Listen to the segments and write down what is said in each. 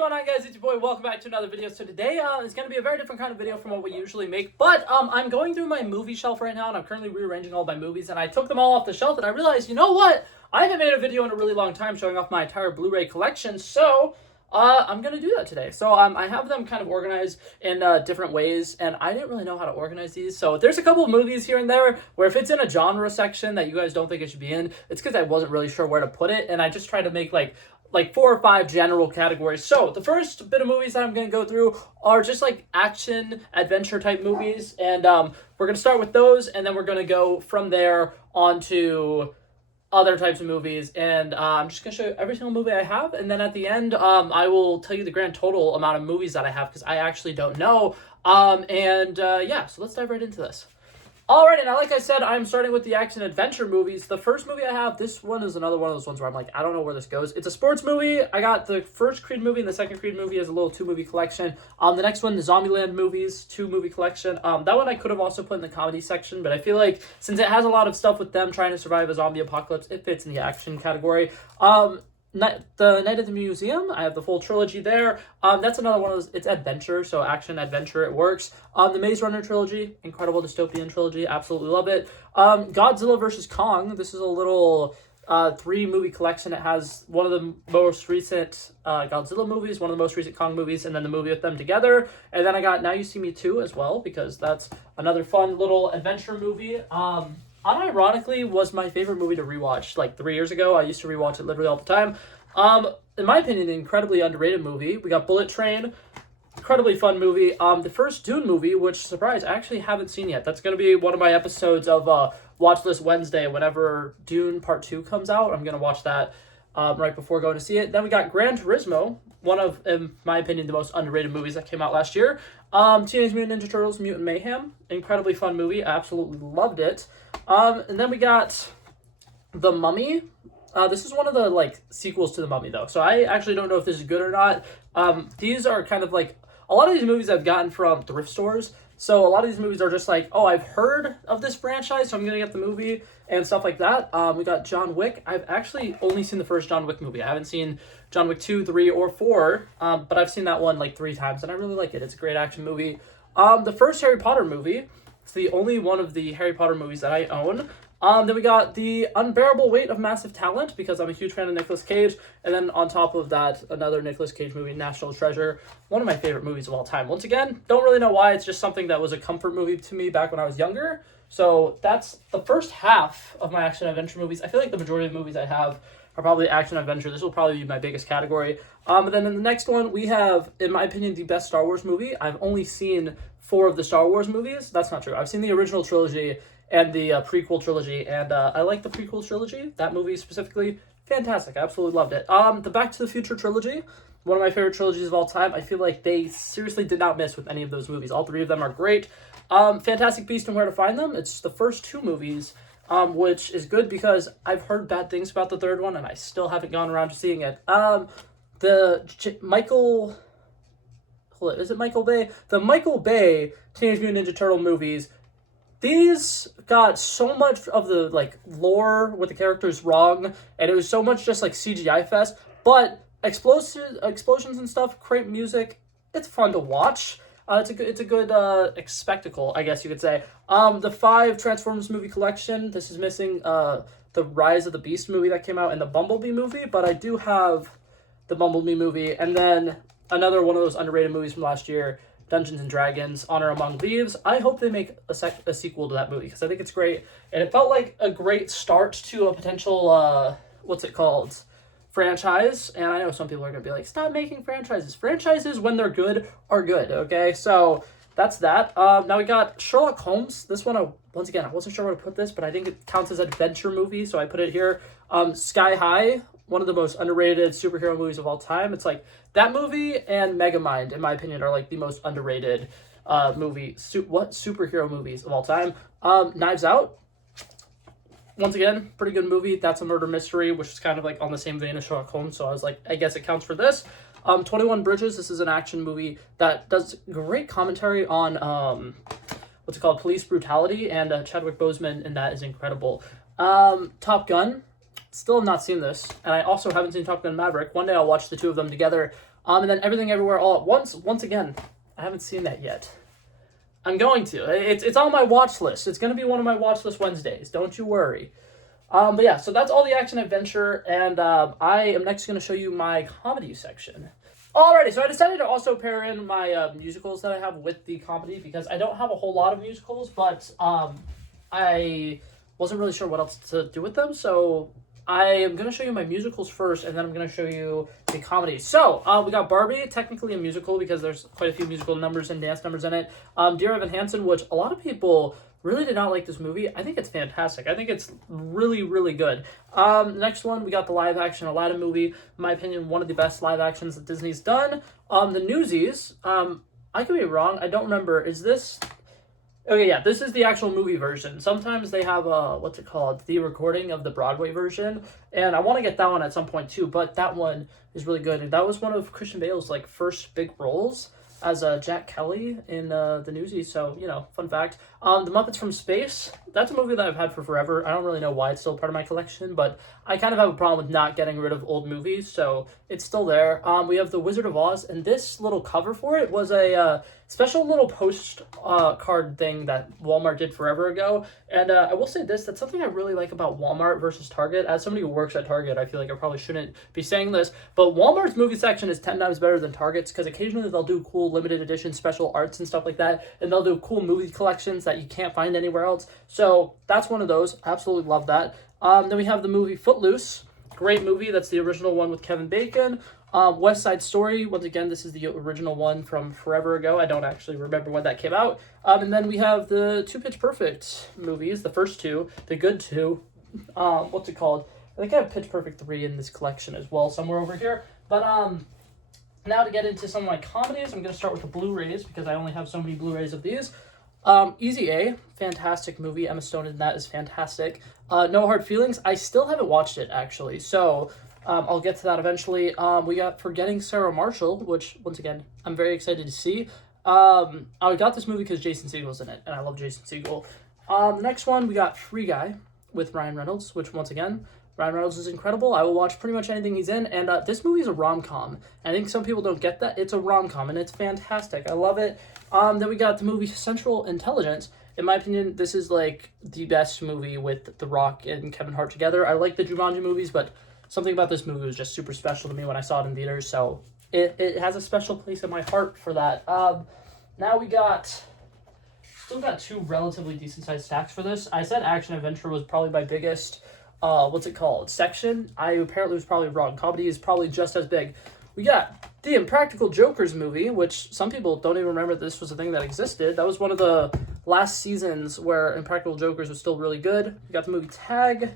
going on, guys? It's your boy. Welcome back to another video. So today is going to be a very different kind of video from what we usually make, but I'm going through my movie shelf right now, and I'm currently rearranging all my movies, and I took them all off the shelf, and I realized, you know what? I haven't made a video in a really long time showing off my entire Blu-ray collection, so I'm going to do that today. So I have them kind of organized in different ways, and I didn't really know how to organize these. So there's a couple of movies here and there where if it's in a genre section that you guys don't think it should be in, it's because I wasn't really sure where to put it, and I just tried to make like 4 or 5 general categories. So the first bit of movies that I'm going to go through are just like action adventure type movies, and we're going to start with those, and then we're going to go from there on to other types of movies, and I'm just going to show you every single movie I have, and then at the end I will tell you the grand total amount of movies that I have, because I actually don't know. Yeah, so let's dive right into this. Alrighty, now like I said, I'm starting with the action adventure movies. The first movie I have, this one is another one of those ones where I'm like, I don't know where this goes. It's a sports movie. I got the first Creed movie and the second Creed movie as a little 2-movie collection. The next one, the Zombieland movies, 2-movie collection. That one I could have also put in the comedy section, but I feel like since it has a lot of stuff with them trying to survive a zombie apocalypse, it fits in the action category. The Night at the Museum, I have the full trilogy there. That's another one of those, it's adventure, so action, adventure, it works. The Maze Runner trilogy, incredible dystopian trilogy, absolutely love it. Godzilla vs. Kong, this is a little 3-movie collection. It has one of the most recent Godzilla movies, one of the most recent Kong movies, and then the movie with them together. And then I got Now You See Me 2 as well, because that's another fun little adventure movie. Unironically, was my favorite movie to rewatch like 3 years ago. I used to rewatch it literally all the time. In my opinion, an incredibly underrated movie. We got Bullet Train, incredibly fun movie. The first Dune movie, which, surprise, I actually haven't seen yet. That's going to be one of my episodes of Watch List Wednesday. Whenever Dune Part 2 comes out, I'm going to watch that right before going to see it. Then we got Gran Turismo, one of, in my opinion, the most underrated movies that came out last year. Teenage Mutant Ninja Turtles Mutant Mayhem, incredibly fun movie. I absolutely loved it. And then we got The Mummy. This is one of the like sequels to The Mummy, though, so I actually don't know if this is good or not. These are kind of like, a lot of these movies I've gotten from thrift stores, so a lot of these movies are just like, oh, I've heard of this franchise, so I'm gonna get the movie and stuff like that. We got John Wick. I've actually only seen the first John Wick movie. I haven't seen John Wick 2, 3, or 4, but I've seen that one like 3 times, and I really like it. It's a great action movie. The first Harry Potter movie, it's the only one of the Harry Potter movies that I own. Then we got The Unbearable Weight of Massive Talent, because I'm a huge fan of Nicolas Cage. And then on top of that, another Nicolas Cage movie, National Treasure. One of my favorite movies of all time. Once again, don't really know why. It's just something that was a comfort movie to me back when I was younger. So that's the first half of my action-adventure movies. I feel like the majority of the movies I have are probably action-adventure. This will probably be my biggest category. But then in the next one, we have, in my opinion, the best Star Wars movie. I've only seen 4 of the Star Wars movies. That's not true. I've seen the original trilogy and the prequel trilogy, and I like the prequel trilogy. That movie specifically, fantastic. I absolutely loved it. The Back to the Future trilogy, one of my favorite trilogies of all time. I feel like they seriously did not miss with any of those movies. All 3 of them are great. Fantastic Beasts and Where to Find Them. It's the first 2 movies, which is good because I've heard bad things about the third one, and I still haven't gone around to seeing it. Michael Bay? The Michael Bay Teenage Mutant Ninja Turtle movies, these got so much of the like lore with the characters wrong, and it was so much just like CGI fest, but explosions and stuff, great music, it's fun to watch. It's a good spectacle, I guess you could say. The 5 Transformers movie collection, this is missing the Rise of the Beast movie that came out and the Bumblebee movie, but I do have the Bumblebee movie, and then another one of those underrated movies from last year, Dungeons & Dragons, Honor Among Thieves. I hope they make a sequel to that movie, because I think it's great, and it felt like a great start to a potential, franchise, and I know some people are going to be like, stop making franchises. Franchises, when they're good, are good, okay? So, that's that. Now we got Sherlock Holmes. This one, once again, I wasn't sure where to put this, but I think it counts as an adventure movie, so I put it here. Sky High, one of the most underrated superhero movies of all time. It's like, that movie and Megamind, in my opinion, are like the most underrated superhero movies of all time. Knives Out, once again, pretty good movie. That's a murder mystery, which is kind of like on the same vein as Sherlock Holmes, so I was like, I guess it counts for this. 21 Bridges, this is an action movie that does great commentary on police brutality, and Chadwick Boseman in that is incredible. Top Gun, Still have not seen this, and I also haven't seen Top Gun Maverick. One day I'll watch the two of them together. And then Everything Everywhere All at Once. Once again, I haven't seen that yet. I'm going to. It's on my watch list. It's going to be one of my watch list Wednesdays. Don't you worry. But yeah, so that's all the action adventure, and I am next going to show you my comedy section. Alrighty, so I decided to also pair in my musicals that I have with the comedy, because I don't have a whole lot of musicals, but I wasn't really sure what else to do with them, so I am going to show you my musicals first, and then I'm going to show you the comedy. So, we got Barbie, technically a musical, because there's quite a few musical numbers and dance numbers in it. Dear Evan Hansen, which a lot of people really did not like this movie. I think it's fantastic. I think it's really, really good. Next one, we got the live-action Aladdin movie. In my opinion, one of the best live actions that Disney's done. The Newsies, I could be wrong. I don't remember. Is this... Okay, yeah, this is the actual movie version. Sometimes they have, what's it called? The recording of the Broadway version. And I want to get that one at some point, too. But that one is really good. And that was one of Christian Bale's, first big roles as Jack Kelly in the Newsies. So, fun fact. The Muppets from Space, that's a movie that I've had for forever. I don't really know why it's still part of my collection, but I kind of have a problem with not getting rid of old movies, so it's still there. We have The Wizard of Oz, and this little cover for it was a special little postcard thing that Walmart did forever ago. And I will say this, that's something I really like about Walmart versus Target. As somebody who works at Target, I feel like I probably shouldn't be saying this, but Walmart's movie section is 10 times better than Target's, because occasionally they'll do cool limited edition special arts and stuff like that, and they'll do cool movie collections that you can't find anywhere else. So that's one of those. Absolutely love that. Then we have the movie Footloose. Great movie. That's the original one with Kevin Bacon. West Side Story. Once again, this is the original one from forever ago. I don't actually remember when that came out. And then we have the two Pitch Perfect movies. The first two. The good two. What's it called? I think I have Pitch Perfect 3 in this collection as well, somewhere over here. But now to get into some of my comedies, I'm going to start with the Blu-rays, because I only have so many Blu-rays of these. Easy A, fantastic movie. Emma Stone in that is fantastic. No Hard Feelings, I still haven't watched it, actually, so I'll get to that eventually. We got Forgetting Sarah Marshall, which, once again, I'm very excited to see. I got this movie because Jason Segel's in it, and I love Jason Segel. The next one, we got Free Guy with Ryan Reynolds, which, once again, Ryan Reynolds is incredible. I will watch pretty much anything he's in, and this movie is a rom-com. I think some people don't get that. It's a rom-com, and it's fantastic. I love it. Then we got the movie Central Intelligence. In my opinion, this is, the best movie with The Rock and Kevin Hart together. I like the Jumanji movies, but something about this movie was just super special to me when I saw it in theaters, so it has a special place in my heart for that. Now we still got two relatively decent-sized stacks for this. I said action adventure was probably my biggest, section. I apparently was probably wrong. Comedy is probably just as big. We got the Impractical Jokers movie, which some people don't even remember this was a thing that existed. That was one of the last seasons where Impractical Jokers was still really good. We got the movie Tag,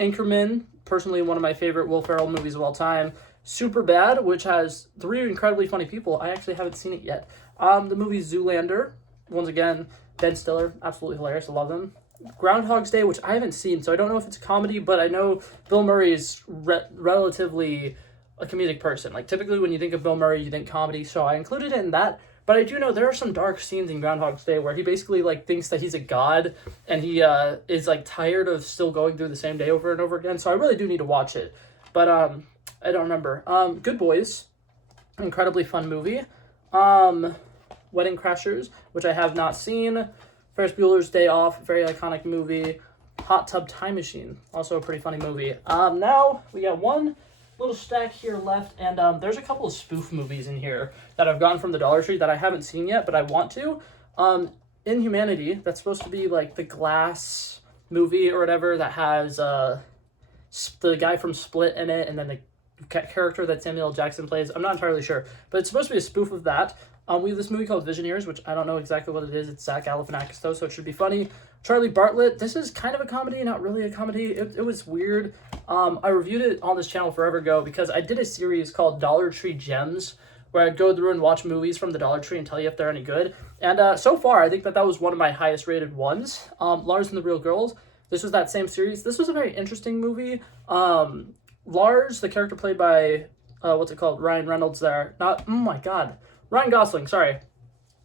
Anchorman, personally one of my favorite Will Ferrell movies of all time. Superbad, which has three incredibly funny people. I actually haven't seen it yet. The movie Zoolander, once again, Ben Stiller, absolutely hilarious. I love them. Groundhog's Day, which I haven't seen, so I don't know if it's a comedy, but I know Bill Murray is relatively a comedic person. Typically when you think of Bill Murray, you think comedy, so I included it in that. But I do know there are some dark scenes in Groundhog's Day where he basically thinks that he's a god, and he is tired of still going through the same day over and over again. So I really do need to watch it, but I don't remember. Good Boys, incredibly fun movie. Wedding Crashers, which I have not seen. Ferris Bueller's Day Off, very iconic movie. Hot Tub Time Machine, also a pretty funny movie. Now we got one little stack here left, and there's a couple of spoof movies in here that I've gotten from the Dollar Tree that I haven't seen yet, but I want to. Inhumanity, that's supposed to be the Glass movie or whatever that has the guy from Split in it, and then the character that Samuel L. Jackson plays. I'm not entirely sure, but it's supposed to be a spoof of that. We have this movie called Visioneers, which I don't know exactly what it is. It's Zach Galifianakis, though, so it should be funny. Charlie Bartlett, this is kind of a comedy, not really a comedy. It was weird. I reviewed it on this channel forever ago because I did a series called Dollar Tree Gems, where I'd go through and watch movies from the Dollar Tree and tell you if they're any good. And so far, I think that was one of my highest rated ones. Lars and the Real Girls, this was that same series. This was a very interesting movie. Lars, the character played by, Ryan Reynolds there. Oh my God. Ryan Gosling, sorry.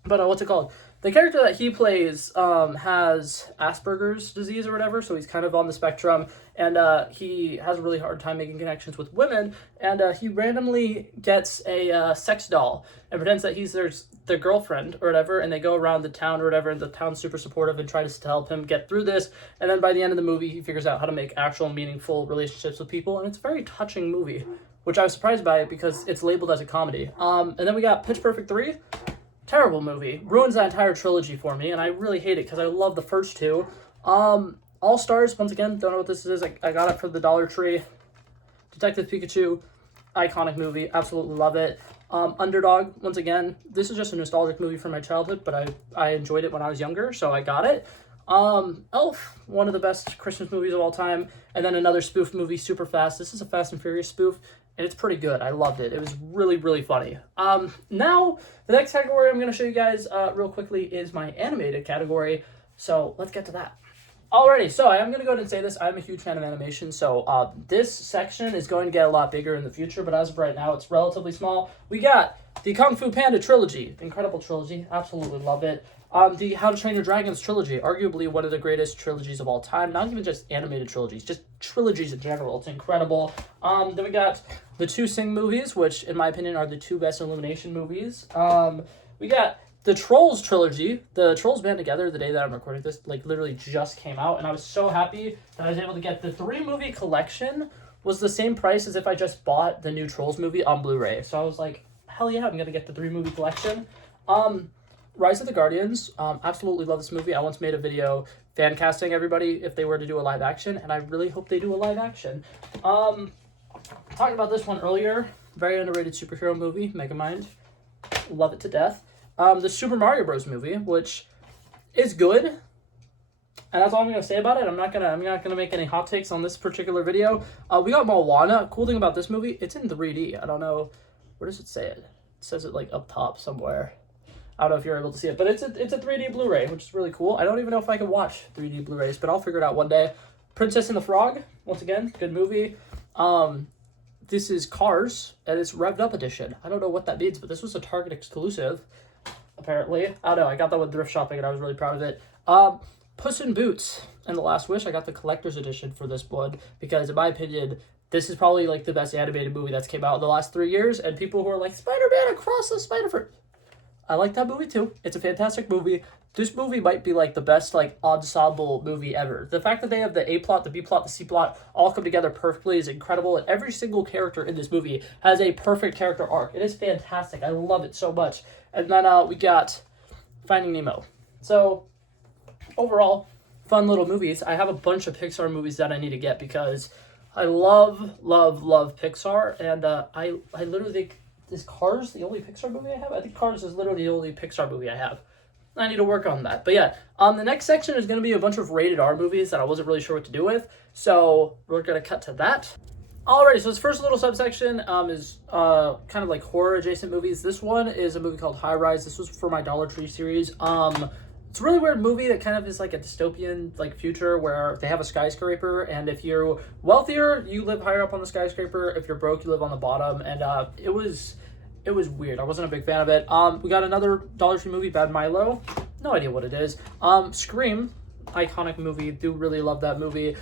But what's it called? the character that he plays has Asperger's disease or whatever, so he's kind of on the spectrum, and he has a really hard time making connections with women, and he randomly gets a sex doll and pretends that he's their girlfriend or whatever, and they go around the town or whatever, and the town's super supportive and tries to help him get through this, and then by the end of the movie, he figures out how to make actual meaningful relationships with people, and it's a very touching movie, which I was surprised by it because it's labeled as a comedy. And then we got Pitch Perfect 3. Terrible movie. Ruins that entire trilogy for me, and I really hate it because I love the first two. All Stars, once again, don't know what this is. I got it for the Dollar Tree. Detective Pikachu, iconic movie. Absolutely love it. Underdog, once again, this is just a nostalgic movie from my childhood, but I enjoyed it when I was younger, so I got it. Elf, one of the best Christmas movies of all time. And then another spoof movie, Super Fast. This is a Fast and Furious spoof, and it's pretty good. I loved it. It was really, really funny. Now, the next category I'm going to show you guys real quickly is my animated category. So let's get to that. Alrighty, so I am going to go ahead and say this. I'm a huge fan of animation, so this section is going to get a lot bigger in the future, but as of right now, it's relatively small. We got the Kung Fu Panda trilogy, incredible trilogy, absolutely love it. The How to Train Your Dragons trilogy, arguably one of the greatest trilogies of all time, not even just animated trilogies, just trilogies in general, it's incredible. Then we got the two Sing movies, which in my opinion are the two best Illumination movies. We got the Trolls trilogy. The Trolls Band Together, the day that I'm recording this, like literally just came out, and I was so happy that I was able to get the 3-movie collection. Was the same price as if I just bought the new Trolls movie on Blu-ray. So I was like, hell yeah, I'm gonna get the 3-movie collection. Rise of the Guardians, absolutely love this movie. I once made a video fan casting everybody if they were to do a live action, and I really hope they do a live action. Talking about this one earlier, very underrated superhero movie, Megamind. Love it to death. The Super Mario Bros. Movie, which is good, and that's all I'm gonna say about it. I'm not gonna make any hot takes on this particular video. We got Moana. Cool thing about this movie, it's in 3D. I don't know, where does it say it? It says it like up top somewhere. I don't know if you're able to see it, but it's a 3D Blu-ray, which is really cool. I don't even know if I can watch 3D Blu-rays, but I'll figure it out one day. Princess and the Frog, once again, good movie. This is Cars, and it's Revved Up Edition. I don't know what that means, but this was a Target exclusive, apparently. I don't know, I got that with thrift shopping, and I was really proud of it. Puss in Boots and The Last Wish, I got the collector's edition for this one, because in my opinion, this is probably like the best animated movie that's came out in the last 3 years, and people who are like, Spider-Man Across the Spider-Verse. I like that movie too. It's a fantastic movie. This movie might be like the best like ensemble movie ever. The fact that they have the A plot, the B plot, the C plot all come together perfectly is incredible, and every single character in this movie has a perfect character arc. It is fantastic. I love it so much. And then we got Finding Nemo. So overall, fun little movies. I have a bunch of Pixar movies that I need to get because I love Pixar, and I literally think, is Cars the only Pixar movie I have? I think Cars is literally the only Pixar movie I have. I need to work on that. But yeah, the next section is going to be a bunch of rated R movies that I wasn't really sure what to do with. So we're going to cut to that. Alrighty, so this first little subsection is kind of like horror adjacent movies. This one is a movie called High Rise. This was for my Dollar Tree series. It's a really weird movie that kind of is like a dystopian like future where they have a skyscraper, and if you're wealthier, you live higher up on the skyscraper. If you're broke, you live on the bottom. And it was weird. I wasn't a big fan of it. We got another Dollar Tree movie, Bad Milo. No idea what it is. Scream, iconic movie. Do really love that movie.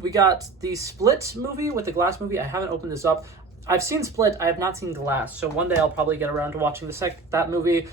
We got the Split movie with the Glass movie. I haven't opened this up. I've seen Split. I have not seen Glass. So one day I'll probably get around to watching that movie.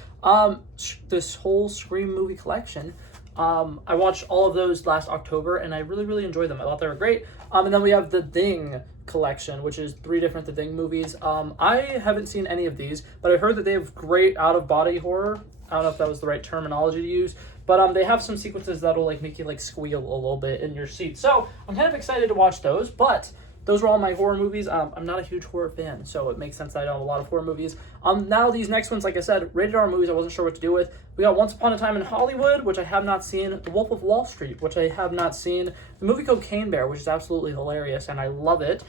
This whole Scream movie collection. I watched all of those last October, and I really enjoyed them. I thought they were great. And then we have the Thing collection, which is 3 different The Thing movies. I haven't seen any of these, but I heard that they have great out-of-body horror. I don't know if that was the right terminology to use, but they have some sequences that'll like make you like squeal a little bit in your seat. So I'm kind of excited to watch those, but those were all my horror movies. I'm not a huge horror fan, so it makes sense that I don't have a lot of horror movies. Now these next ones, like I said, rated R movies I wasn't sure what to do with. We got Once Upon a Time in Hollywood, which I have not seen. The Wolf of Wall Street, which I have not seen. The movie Cocaine Bear, which is absolutely hilarious, and I love it.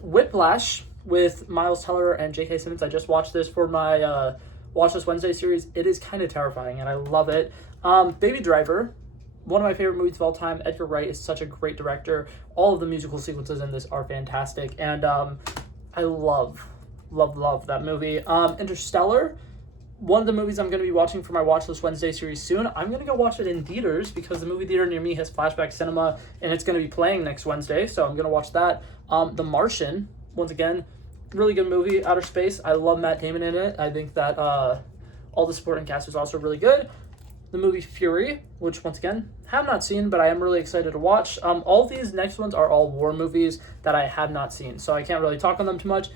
Whiplash with Miles Teller and J.K. Simmons. I just watched this for my Watch This Wednesday series. It is kind of terrifying, and I love it. Baby Driver, one of my favorite movies of all time. Edgar Wright is such a great director. All of the musical sequences in this are fantastic, and I love that movie. Interstellar, one of the movies I'm going to be watching for my Watch This Wednesday series soon. I'm going to go watch it in theaters because the movie theater near me has Flashback Cinema, and it's going to be playing next Wednesday, so I'm going to watch that. The Martian, once again, really good movie, outer space. I love Matt Damon in it. I think that all the supporting cast is also really good. The movie Fury, which once again, have not seen, but I am really excited to watch. All of these next ones are all war movies that I have not seen, so I can't really talk on them too much.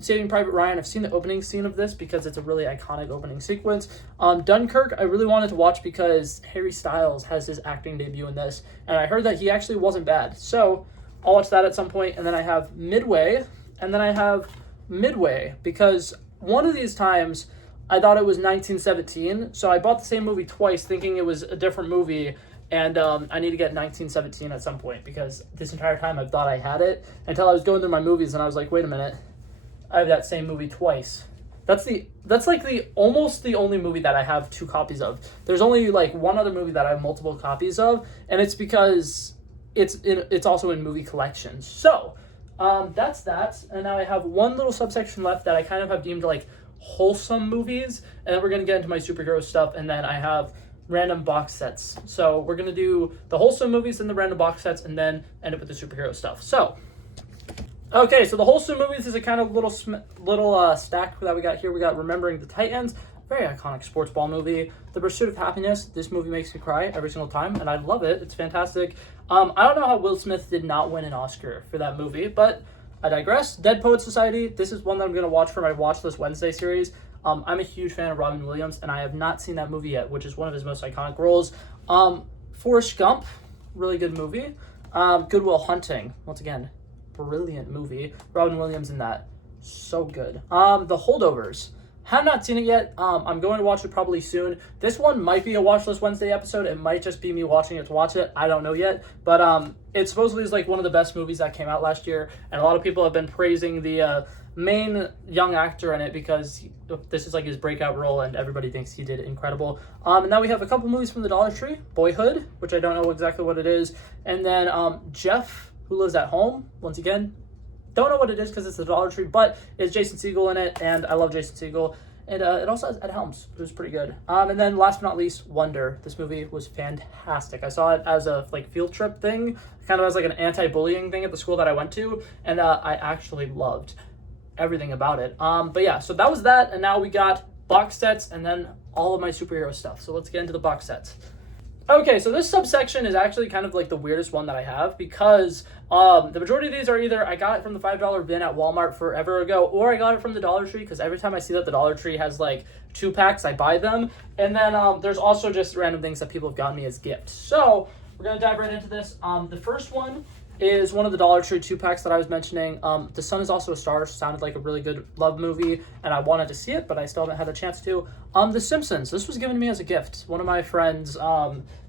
Saving Private Ryan, I've seen the opening scene of this because it's a really iconic opening sequence. Dunkirk, I really wanted to watch because Harry Styles has his acting debut in this, and I heard that he actually wasn't bad. So I'll watch that at some point, and then I have Midway, because one of these times I thought it was 1917, so I bought the same movie twice thinking it was a different movie, and I need to get 1917 at some point because this entire time I've thought I had it until I was going through my movies and I was like, wait a minute, I have that same movie twice. That's almost the only movie that I have 2 copies of. There's only like one other movie that I have multiple copies of, and it's because it's also in movie collections. So that's that, and now I have one little subsection left that I kind of have deemed like wholesome movies, and then we're gonna get into my superhero stuff, and then I have random box sets. So we're gonna do the wholesome movies and the random box sets, and then end up with the superhero stuff. So okay, so the wholesome movies is a kind of little stack that we got here. We got Remembering the Titans, very iconic sports ball movie. The Pursuit of Happiness, this movie makes me cry every single time, and I love it. It's fantastic. I don't know how Will Smith did not win an Oscar for that movie, but I digress. Dead Poets Society, this is one that I'm going to watch for my Watch This Wednesday series. I'm a huge fan of Robin Williams, and I have not seen that movie yet, which is one of his most iconic roles. Forrest Gump, really good movie. Good Will Hunting, once again, brilliant movie. Robin Williams in that, so good. The Holdovers, have not seen it yet. I'm going to watch it probably soon. This one might be a Watch List Wednesday episode. It might just be me watching it to watch it. I don't know yet. But it supposedly is like one of the best movies that came out last year. And a lot of people have been praising the main young actor in it because this is like his breakout role and everybody thinks he did incredible. And now we have a couple movies from the Dollar Tree. Boyhood, which I don't know exactly what it is. And then Jeff, Who Lives at Home, once again. Don't know what it is because it's the Dollar Tree, but it's Jason Segel in it, and I love Jason Segel. And it also has Ed Helms, who's pretty good. And then last but not least, Wonder. This movie was fantastic. I saw it as a like field trip thing, kind of as like an anti-bullying thing at the school that I went to, and I actually loved everything about it. But yeah, so that was that, and now we got box sets and then all of my superhero stuff. So let's get into the box sets. Okay, so this subsection is actually kind of like the weirdest one that I have because the majority of these are either I got it from the $5 bin at Walmart forever ago, or I got it from the Dollar Tree because every time I see that the Dollar Tree has like 2 packs, I buy them. And then there's also just random things that people have gotten me as gifts. So we're going to dive right into this. The first one is one of the Dollar Tree 2 packs that I was mentioning. The Sun Is Also a Star sounded like a really good love movie, and I wanted to see it, but I still haven't had a chance to. The Simpsons, this was given to me as a gift. One of my friends,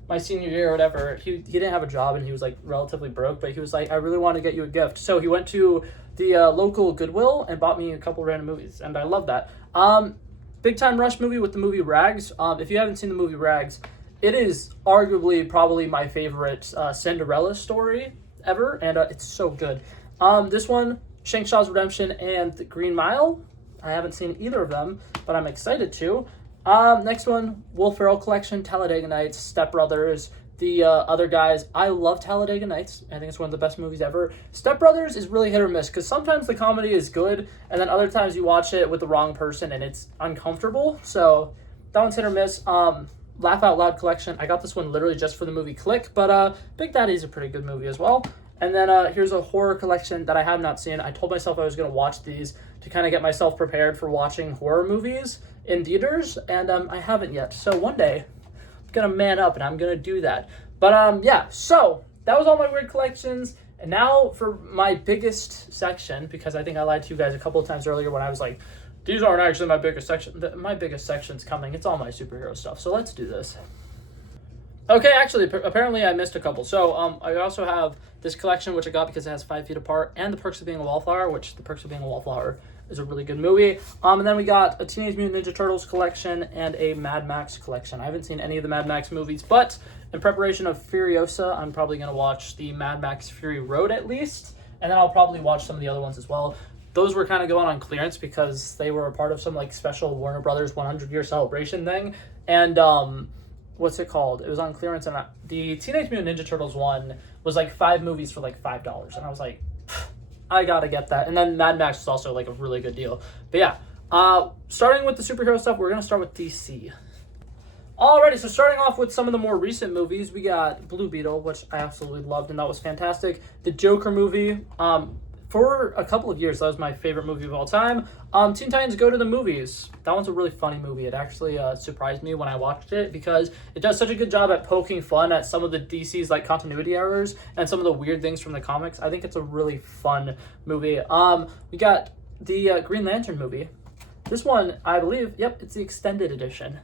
my senior year or whatever, he didn't have a job and he was like relatively broke, but he was like, I really want to get you a gift. So he went to the local Goodwill and bought me a couple random movies, and I love that. Big Time Rush movie with the movie Rags. If you haven't seen the movie Rags, it is arguably probably my favorite Cinderella story ever, and it's so good. This one, Shang-Chi's Redemption and The Green Mile. I haven't seen either of them, but I'm excited to. Next one, Will Ferrell Collection, Talladega Nights, Step Brothers, the other guys. I love Talladega Nights. I think it's one of the best movies ever. Step Brothers is really hit or miss because sometimes the comedy is good, and then other times you watch it with the wrong person and it's uncomfortable. So that one's hit or miss. Laugh Out Loud Collection. I got this one literally just for the movie Click, but Big Daddy is a pretty good movie as well. And then here's a horror collection that I have not seen. I told myself I was going to watch these to kind of get myself prepared for watching horror movies in theaters, and I haven't yet. So one day, I'm going to man up and I'm going to do that. But yeah, so that was all my weird collections. And now for my biggest section, because I think I lied to you guys a couple of times earlier when I was like, these aren't actually my biggest section. My biggest section's coming. It's all my superhero stuff. So let's do this. Okay, actually, apparently I missed a couple. So I also have this collection, which I got because it has 5 Feet Apart, and The Perks of Being a Wallflower, which The Perks of Being a Wallflower is a really good movie. And then we got a Teenage Mutant Ninja Turtles collection and a Mad Max collection. I haven't seen any of the Mad Max movies, but in preparation of Furiosa, I'm probably going to watch the Mad Max Fury Road at least, and then I'll probably watch some of the other ones as well. those were kind of going on clearance because they were a part of some like special Warner Brothers 100-year celebration thing. And what's it called? It was on clearance, and the Teenage Mutant Ninja Turtles one was like 5 movies for like $5, and I was like, I gotta get that. And then Mad Max was also like a really good deal. But yeah, starting with the superhero stuff, we're gonna start with DC. Alrighty, so starting off with some of the more recent movies, we got Blue Beetle, which I absolutely loved, and that was fantastic. The Joker movie, for a couple of years, that was my favorite movie of all time. Teen Titans Go to the Movies. That one's a really funny movie. It actually surprised me when I watched it because it does such a good job at poking fun at some of the DC's like continuity errors and some of the weird things from the comics. I think it's a really fun movie. We got the Green Lantern movie. This one, I believe, yep, it's the extended edition.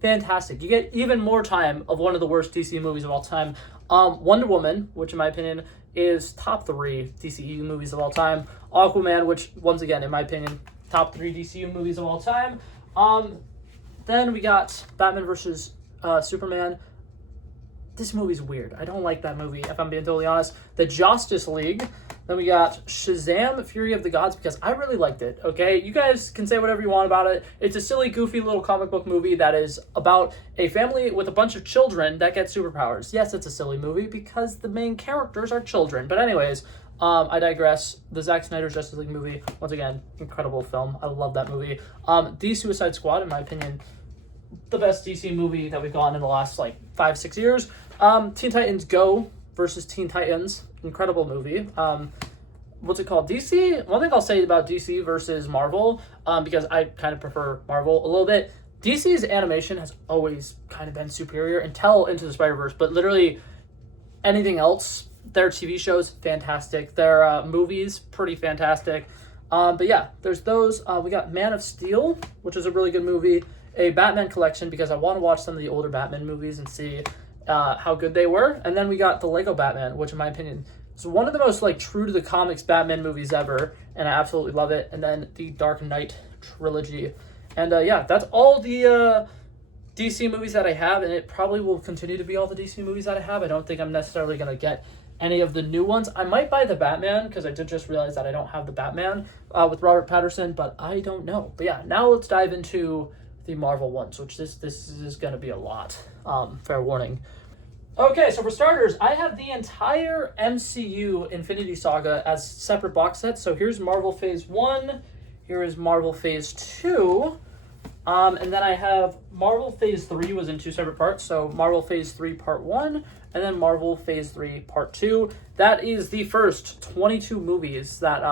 Fantastic. You get even more time of one of the worst DC movies of all time. Wonder Woman, which in my opinion is top 3 DCU movies of all time. Aquaman, which once again, in my opinion, top 3 DCU movies of all time. Then we got Batman versus Superman. This movie's weird. I don't like that movie, if I'm being totally honest. The Justice League. Then we got Shazam! Fury of the Gods, because I really liked it, okay? You guys can say whatever you want about it. It's a silly, goofy little comic book movie that is about a family with a bunch of children that get superpowers. Yes, it's a silly movie because the main characters are children. But anyways, I digress. The Zack Snyder Justice League movie, once again, incredible film. I love that movie. The Suicide Squad, in my opinion, the best DC movie that we've gotten in the last, like, 5-6 years. Teen Titans Go versus Teen Titans. Incredible movie. What's it called? DC, one thing I'll say about DC versus Marvel, because I kind of prefer Marvel a little bit, DC's animation has always kind of been superior until Into the Spider-Verse, but literally anything else, their TV shows, fantastic. Their movies, pretty fantastic. But yeah, there's those. We got Man of Steel, which is a really good movie. A Batman collection, because I want to watch some of the older Batman movies and see how good they were. And then we got the Lego Batman, which in my opinion is one of the most like true to the comics Batman movies ever, and I absolutely love it. And then the Dark Knight trilogy. And yeah, that's all the DC movies that I have, and it probably will continue to be all the DC movies that I have. I don't think I'm necessarily going to get any of the new ones. I might buy the Batman, because I did just realize that I don't have the Batman with Robert Pattinson, but I don't know. But yeah, now let's dive into the Marvel ones, which this is going to be a lot. Fair warning. Okay, so for starters, I have the entire MCU Infinity Saga as separate box sets. So here's Marvel Phase 1, here is Marvel Phase 2, and then I have Marvel Phase 3 was in 2 separate parts. So Marvel Phase 3 Part 1, and then Marvel Phase 3 Part 2. That is the first 22 movies that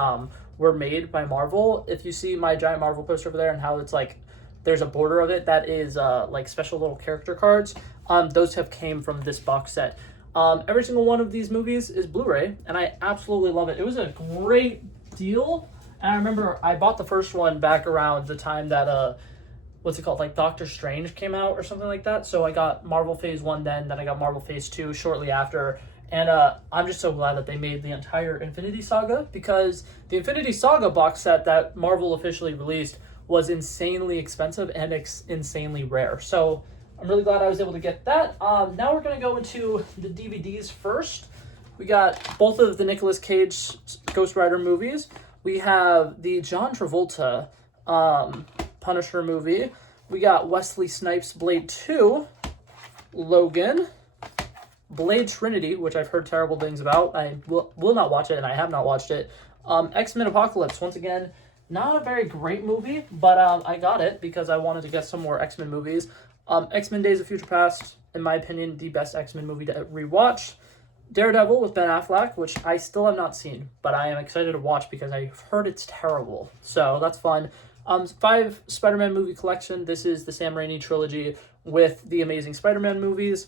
were made by Marvel. If you see my giant Marvel poster over there and how it's like, there's a border of it that is like special little character cards. Those have came from this box set. Every single one of these movies is Blu-ray, and I absolutely love it. It was a great deal, and I remember I bought the first one back around the time that what's it called, like Doctor Strange came out or something like that. So I got Marvel Phase 1 then I got Marvel Phase 2 shortly after. And I'm just so glad that they made the entire Infinity Saga, because the Infinity Saga box set that Marvel officially released was insanely expensive and insanely rare. So I'm really glad I was able to get that. Now we're going to go into the DVDs first. We got both of the Nicolas Cage Ghost Rider movies. We have the John Travolta Punisher movie. We got Wesley Snipes' Blade 2, Logan, Blade Trinity, which I've heard terrible things about. I will not watch it, and I have not watched it. X-Men Apocalypse, once again, not a very great movie, but I got it because I wanted to get some more X-Men movies. X-Men Days of Future Past, in my opinion, the best X-Men movie to rewatch. Daredevil with Ben Affleck, which I still have not seen, but I am excited to watch because I've heard it's terrible. So that's fun. 5 Spider-Man movie collection. This is the Sam Raimi trilogy with the Amazing Spider-Man movies.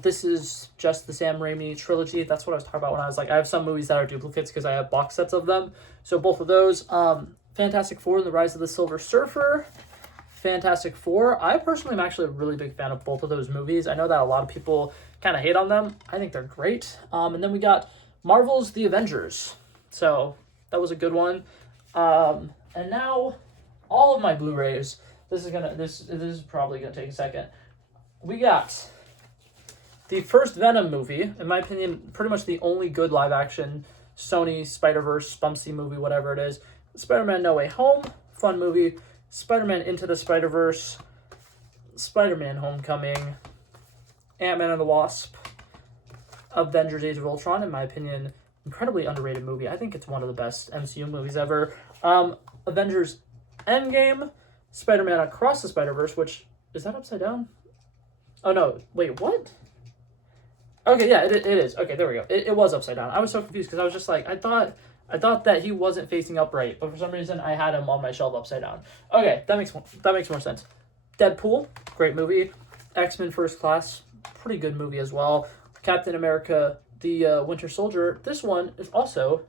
This is just the Sam Raimi trilogy. That's what I was talking about when I was like, I have some movies that are duplicates because I have box sets of them. So both of those. Fantastic Four and the Rise of the Silver Surfer. Fantastic Four. I personally am actually a really big fan of both of those movies. I know that a lot of people kind of hate on them. I think they're great. And then we got Marvel's The Avengers. So that was a good one. And now all of my Blu-rays. This is probably gonna take a second. We got the first Venom movie, in my opinion, pretty much the only good live-action Sony Spider-Verse Bumpsy movie, whatever it is. Spider-Man No Way Home, fun movie. Spider-Man Into the Spider-Verse, Spider-Man Homecoming, Ant-Man and the Wasp, Avengers Age of Ultron, in my opinion, incredibly underrated movie. I think it's one of the best MCU movies ever. Avengers Endgame, Spider-Man Across the Spider-Verse, which, is that upside down? Oh no, wait, what? Okay, yeah, it is. Okay, there we go. It was upside down. I was so confused because I was just like, I thought that he wasn't facing upright, but for some reason I had him on my shelf upside down. Okay, that makes more sense. Deadpool, great movie. X-Men First Class, pretty good movie as well. Captain America, the Winter Soldier, this one is also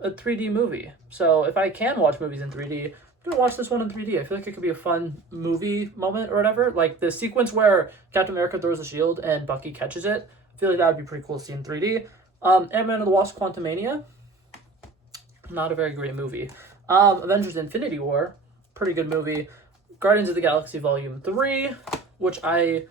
a 3D movie. So if I can watch movies in 3D, I'm going to watch this one in 3D. I feel like it could be a fun movie moment or whatever. Like the sequence where Captain America throws a shield and Bucky catches it. I feel like that would be pretty cool to see in 3D. Ant-Man and the Wasp Quantumania, not a very great movie. Avengers Infinity War, pretty good movie. Guardians of the Galaxy Volume 3, which I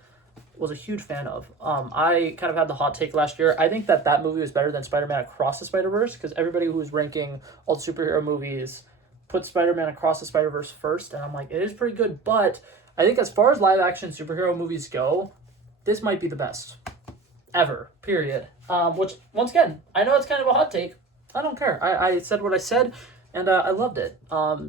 was a huge fan of. I kind of had the hot take last year. I think that movie was better than Spider-Man Across the Spider-Verse, because everybody who was ranking all the superhero movies put Spider-Man Across the Spider-Verse first, and I'm like, it is pretty good, but I think as far as live-action superhero movies go, this might be the best ever, period. Which, once again, I know it's kind of a hot take. I don't care. I said what I said, and I loved it.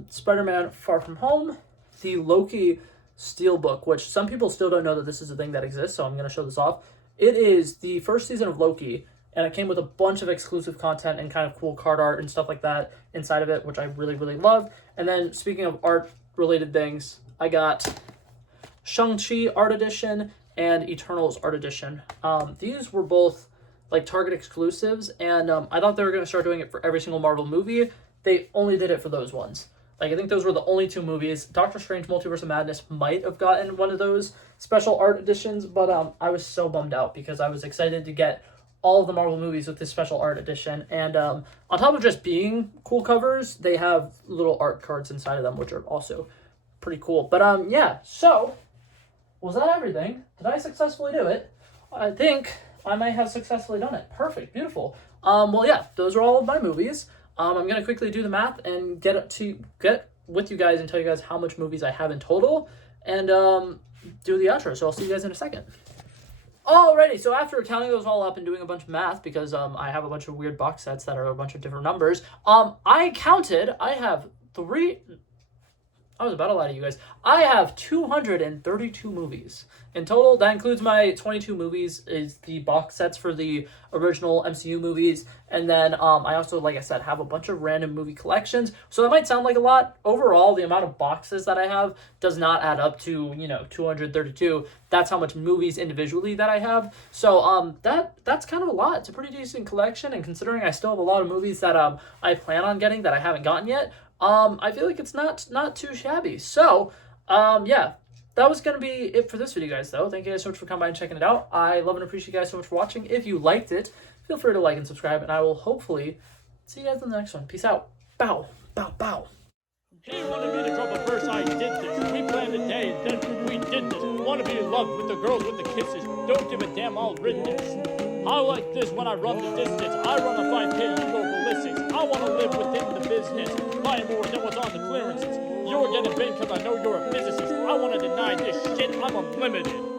Spider-Man Far From Home, the Loki Steelbook, which some people still don't know that this is a thing that exists, so I'm going to show this off. It is the first season of Loki, and it came with a bunch of exclusive content and kind of cool card art and stuff like that inside of it, which I really, really love. And then, speaking of art-related things, I got Shang-Chi Art Edition and Eternals Art Edition. These were both like Target exclusives, and I thought they were going to start doing it for every single Marvel movie. They only did it for those ones. Like, I think those were the only two movies. Doctor Strange Multiverse of Madness might have gotten one of those special art editions, but I was so bummed out because I was excited to get all of the Marvel movies with this special art edition. And on top of just being cool covers, they have little art cards inside of them, which are also pretty cool. But yeah, so was that everything? Did I successfully do it? I think I might have successfully done it. Perfect, beautiful. Well, yeah, those are all of my movies. I'm going to quickly do the math and get with you guys and tell you guys how much movies I have in total and do the outro. So I'll see you guys in a second. Alrighty, so after counting those all up and doing a bunch of math, because I have a bunch of weird box sets that are a bunch of different numbers, I have I was about to lie to you guys. I have 232 movies in total. That includes my 22 movies is the box sets for the original MCU movies. And then I also, like I said, have a bunch of random movie collections. So that might sound like a lot. Overall, the amount of boxes that I have does not add up to, 232. That's how much movies individually that I have. So that's kind of a lot. It's a pretty decent collection. And considering I still have a lot of movies that I plan on getting that I haven't gotten yet, I feel like it's not too shabby. So, yeah, that was going to be it for this video, guys, though. Thank you guys so much for coming by and checking it out. I love and appreciate you guys so much for watching. If you liked it, feel free to like and subscribe, and I will hopefully see you guys in the next one. Peace out. Bow, bow, bow. He wanted me to drop a verse, I did this. We planned a day, and then we did this. Wanna be in love with the girls with the kisses. Don't give a damn, I'll rid this. I like this when I run the distance. I run a 5K, you go ballistics. I wanna live within the business. Buy more than what's on the clearances. You're getting big because I know you're a physicist. I wanna deny this shit, I'm unlimited.